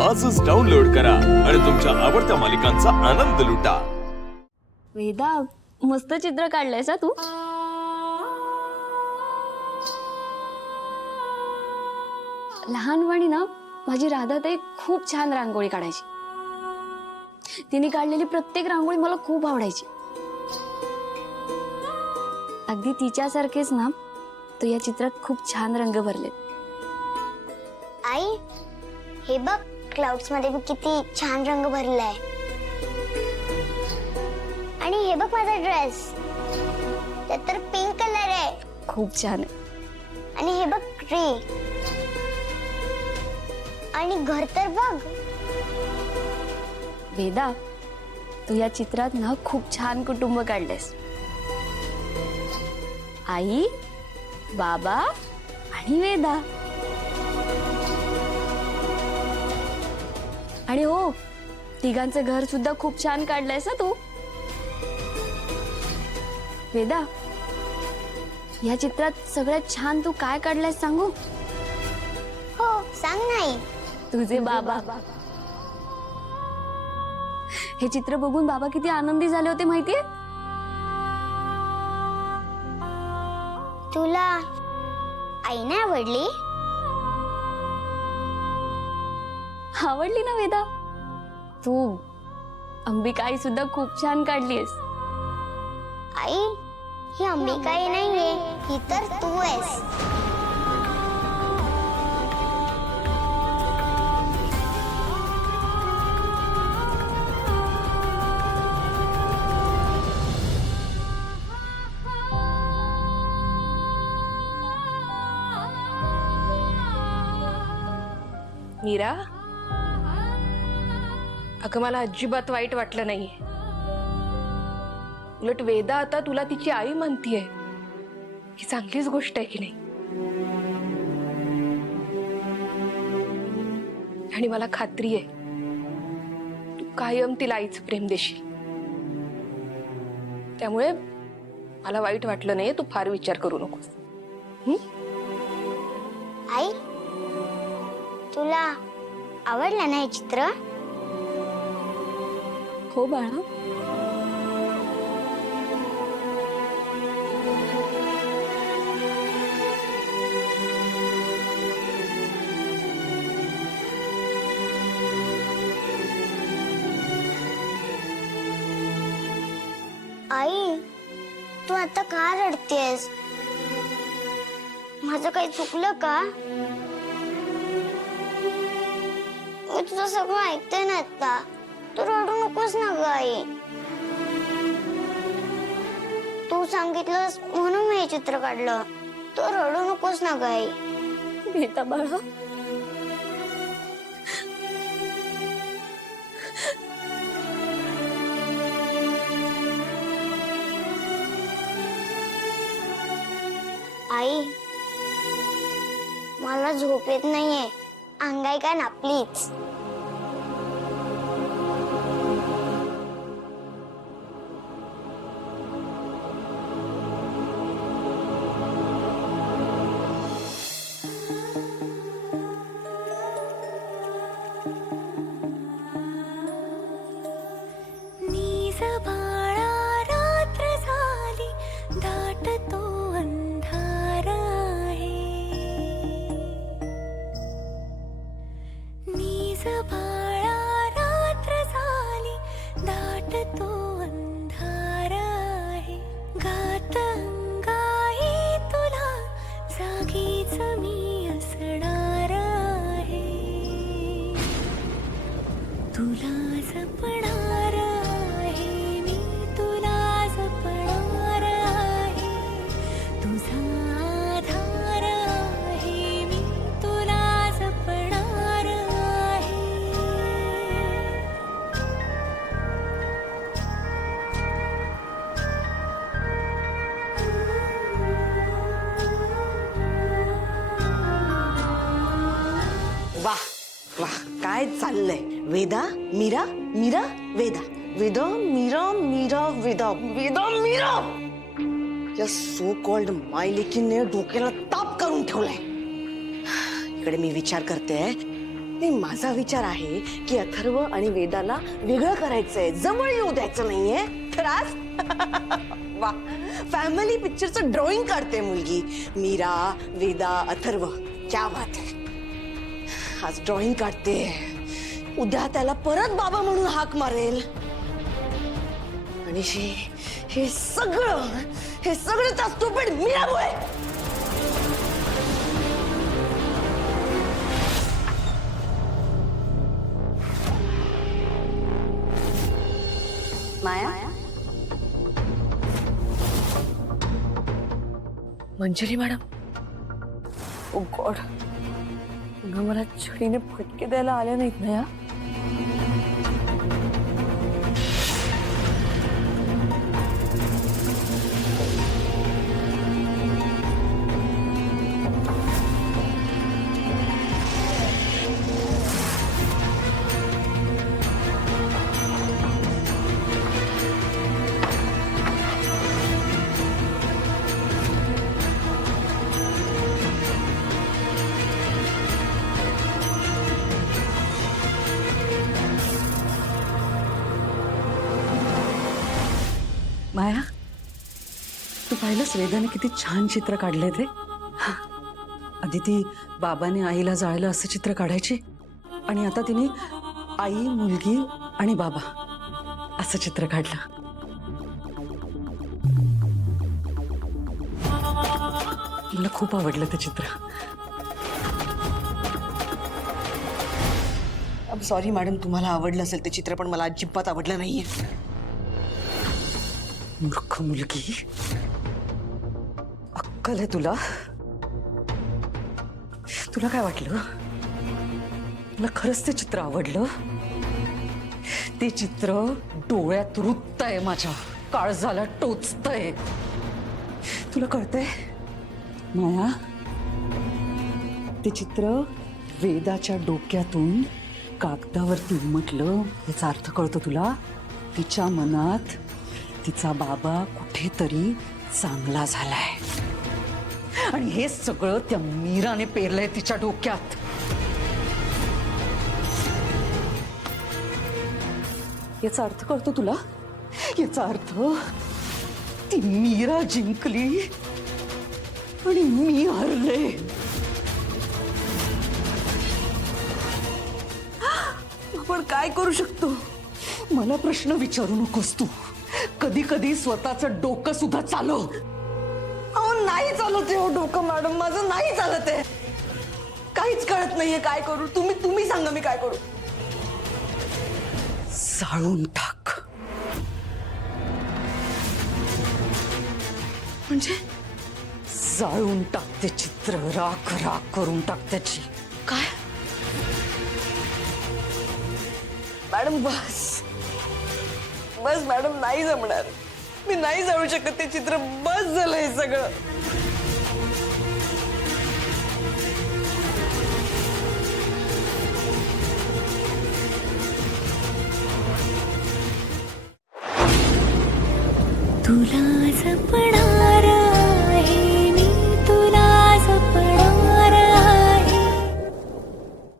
आजच डाउनलोड करा आणि तुमच्या आवडत्या मालिकांचा आनंद लुटा। वेदा, मस्त चित्र काढलंयस तू। लहानपणी ना माझी राधाताई खूप छान रांगोळी काढायची। तिने काढलेली प्रत्येक रांगोळी मला खूप आवडायची। अगदी तिच्यासारखेच ना तो या चित्रात खूप छान रंग भरलेत। आई, हे बघ क्लाउड्स मध्ये मी किती छान रंग भरलाय। आणि हे बघ माझा ड्रेस, त्यात तर पिंक कलर आहे, खूप छान आहे। आणि हे बघ ट्री, आणि घर तर बघ। वेदा, तू या चित्रात ना खूप छान कुटुंब काढलेस। आई, बाबा आणि वेदा। आणि हो, तिघांचं घर सुद्धा खूप छान काढलंयस ना तू। वेदा, या चित्रात सगळ्यात छान तू काय काढलंयस सांगू? हो, सांग नाही। तुझे बाबा। हे चित्र बघून बाबा किती आनंदी झाले होते माहितीये? तुला आई नाही आवडली? आवडली ना वेदा? तू अंबिका आई सुद्धा खूप छान काढलीयस। आई, ही अंबिका आई नाहीये, ही तर तू आहेस। मीरा, अगं मला अजिबात वाईट वाटलं नाहीये। उलट वेदा आता तुला तिची आई म्हणतीये, ही चांगलीच गोष्ट आहे की नाही? आणि मला खात्री आहे तू कायम तिला आईचं प्रेम देशील। त्यामुळे मला वाईट वाटलं नाही, तू फार विचार करू नकोस। आई, तुला आवडलं ना हे चित्र? हो बाळा। आई, तू आता का रडतेस? माझं काही चुकलं का? मी तुझं सगळं ऐकते ना आता। तू रडू नकोस ना ग आई। तू सांगितलंस म्हणून मी हे चित्र काढलं। तू रडू नकोस ना ग आई। वेदा बाळा, आई, मला झोप येत नाहीये, अंगाई का ना प्लीज। तुला जपणार आहे मी, तुला जपणार आहे, तुझा आधार आहे मी, तुला जपणार आहे। वाह वाह, काय चाललंय? वेदा, मीरा, मीरा, वेदा, वेदा, मीरा, मीरा, वेदा, वेदा, मीरा। या सो कॉल्ड मायलेकीने डोक्याला ताप करून ठेवलाय। इकडे मी विचार करते नाही, माझा विचार आहे की अथर्व आणि वेदाला वेगळं करायचंय, जवळ येऊ द्यायचं नाहीये. त्रास वा, फॅमिली पिक्चरचं ड्रॉइंग काढते मुलगी. मीरा, वेदा, अथर्व, क्या बात आहे. आज ड्रॉइंग काढते, उद्या त्याला परत बाबा म्हणून हाक मारेल. आणि हे सगळं त्या स्टुपिड मीरामुळे. माया, मंजरी मॅडम, ओ गॉड, पुन्हा मला छडीने फटके द्यायला आले नाहीत ना या? माया, तू पाहिलंस वेदाने किती छान चित्र काढले ते. आधी ती बाबाने आईला जाळलं असं चित्र काढायची, आणि आता तिने आई, मुलगी आणि बाबा असं चित्र काढलं. मला खूप आवडलं ते चित्र. सॉरी मॅडम, तुम्हाला आवडलं असेल ते चित्र, पण मला अजिबात आवडलं नाहीये. मूर्ख मुलगी, अक्कल आहे तुला? तुला काय वाटलं? तुला खरंच ते चित्र आवडलं? ते चित्र डोळ्यात रुततंय, माझ्या काळजाला टोचतंय. तुला कळतंय माया? ते चित्र वेदाच्या डोक्यातून कागदावरती उमटलं. याचा अर्थ कळतो तुला? तिच्या मनात तिचा बाबा कुठेतरी चांगला झालाय, आणि हे सगळं त्या मीराने पेरलंय तिच्या डोक्यात. याचा अर्थ कळतो तुला? याचा अर्थ ती मीरा जिंकली आणि मी हरले. आपण काय करू शकतो? मला प्रश्न विचारू नकोस तू. कधी कधी स्वतःचं डोकं सुद्धा चालव. अहो, नाही चालत हो डोकं मॅडम, माझं नाही चालत आहे. काहीच कळत नाहीये, काय करू? तुम्ही सांगा, मी काय करू? जाळून टाक. म्हणजे जाळून टाक ते चित्र, राख राख करून टाक त्याची. काय मॅडम? बस बस मॅडम, नाही जमणार. मी नाही जाऊ शकत ते चित्र. बस झालं हे सगळं. तुला जपणार